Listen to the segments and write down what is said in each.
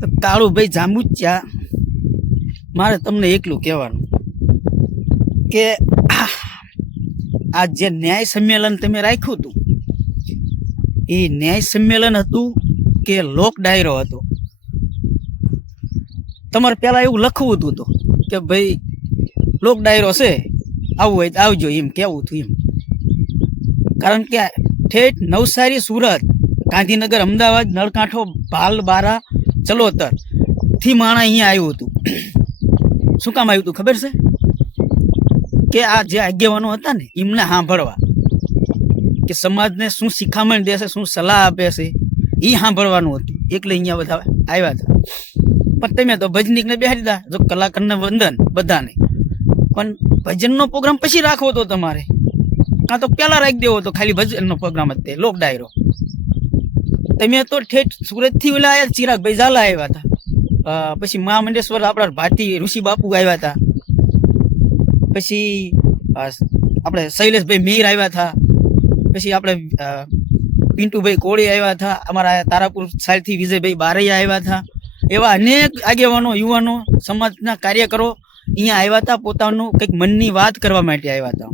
તો કાળુભાઈ જાંબુચિયા, મારે તમને એટલું કહેવાનું કે આ જે ન્યાય સંમેલન તમે રાખ્યું હતું એ ન્યાય સંમેલન હતું કે લોક ડાયરો હતો? તમારે પહેલાં એવું લખવું હતું તો કે ભાઈ લોક ડાયરો છે, આવવું હોય તો આવજો એમ કહેવું હતું એમ. કારણ કે ઠેઠ નવસારી, સુરત, ગાંધીનગર, અમદાવાદ, નળકાંઠો, ભાલ, બારા, ચલોતર થી માણા અહીંયા આવ્યું હતું. શું કામ આવ્યું હતું ખબર છે? કે આ જે આગેવાનો હતા ને એમને સાંભળવા, કે સમાજને શું શિખામણ દેશે, શું સલાહ આપે છે એ સાંભળવાનું હતું. એટલે અહીંયા બધા આવ્યા હતા. પણ તમે તો ભજનીકને બેહાડી દીધા, જો કલાકારને વંદન બધાને. પણ ભજનનો પ્રોગ્રામ પછી રાખવો તો તમારે, કાં તો પહેલાં રાખી દેવો તો ખાલી ભજનનો પ્રોગ્રામ જ તે લોક ડાયરો. તમે તો ઠેઠ સુરતથી ઓલા આવ્યા, ચિરાગભાઈ ઝાલા આવ્યા હતા, પછી મહામંડેશ્વર આપણા ભારતી ઋષિ બાપુ આવ્યા હતા, પછી આપણે શૈલેષભાઈ મેર આવ્યા હતા, પછી આપણે પિન્ટુભાઈ કોળી આવ્યા હતા, અમારા તારાપુર સાઈડથી વિજયભાઈ બારૈયા આવ્યા હતા. એવા અનેક આગેવાનો, યુવાનો, સમાજના કાર્યકરો અહીંયા આવ્યા હતા, પોતાનું કંઈક મનની વાત કરવા માટે આવ્યા હતા.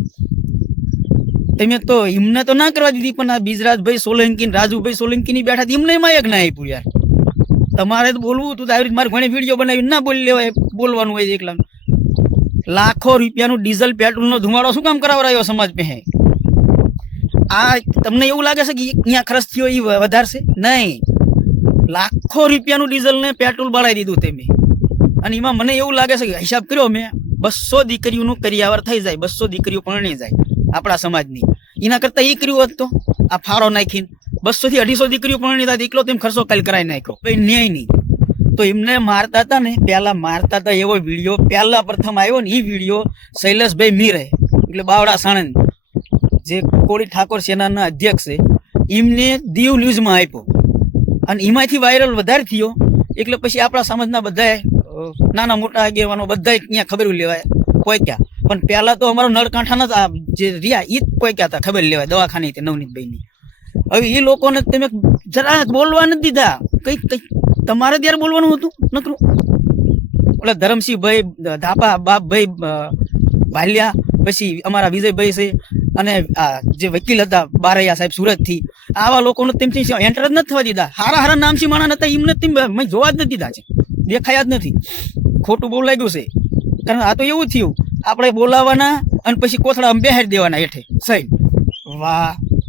તમે તો એમને તો ના કરવા દીધી, પણ આ બીજરાજભાઈ સોલંકી, રાજુભાઈ સોલંકી ની બેઠા એમને એમાં એક ના આપ્યું યાર. તમારે તો બોલવું હતું, આવી રીતે મારે ઘણી વિડીયો બનાવી ના બોલી લેવાય, બોલવાનું હોય એકલા. લાખો રૂપિયાનું ડીઝલ પેટ્રોલનો ધુમાડો શું કામ કરાવરાયો સમાજ પહે? આ તમને એવું લાગે છે કે અહીંયા ખર્ચ થયો એ વધારશે? નહીં, લાખો રૂપિયાનું ડીઝલ ને પેટ્રોલ બળાવી દીધું તમે. અને એમાં મને એવું લાગે છે કે હિસાબ કર્યો મેં, 200 દીકરીઓનું કરિયાવર થઈ જાય, 200 દીકરીઓ પરણી જાય આપણા સમાજની. એના કરતાં એ કર્યું હોત તો આ ફાળો નાખીને 200 થી 250 દીકરીઓ પરણી થાય, એકલો તેમ ખર્ચો કાલ કરાવી નાખ્યો. ભાઈ ન્યાય નહીં. તો એમને મારતા હતા ને, પહેલા મારતા હતા એવો વિડીયો પહેલા પ્રથમ આવ્યો ને, એ વિડીયો શૈલેષભાઈ મીરે એટલે બાવડા સાણંદ જે કોળી ઠાકોર સેનાના અધ્યક્ષ છે, એમને દીવ ન્યૂઝમાં આપ્યો અને એમાંથી વાયરલ વધારે થયો. એટલે પછી આપણા સમાજના બધા નાના મોટા આગેવાનો બધા અહીંયા ખબર લેવાય પહોંચ્યા. પણ પહેલા તો અમારો નળકાંઠાના જે રહ્યા એ જ પહોંચ્યા હતા ખબર લેવાય, દવાખાની તે નવનીતભાઈની. હવે એ લોકોને તમે જરા બોલવા નથી દીધા. કંઈક તમારે ત્યારે બોલવાનું હતું નકરું. ઓલા ધરમસિંહભાઈ ધાપા, બાપભાઈ ભાલિયા, પછી અમારા વિજયભાઈ છે, અને જે વકીલ હતા બારૈયા સાહેબ સુરતથી, આવા લોકોને તેમથી એન્ટર જ નથી થવા દીધા. હારા હારા નામથી માણસ હતા એમને મેં જોવા જ નથી દીધા છે, દેખાયા જ નથી. ખોટું બહુ લાગ્યું છે. કારણ આ તો એવું થયું, આપણે બોલાવવાના અને પછી કોથળા બેહાડી દેવાના હેઠે સહી. વાહ,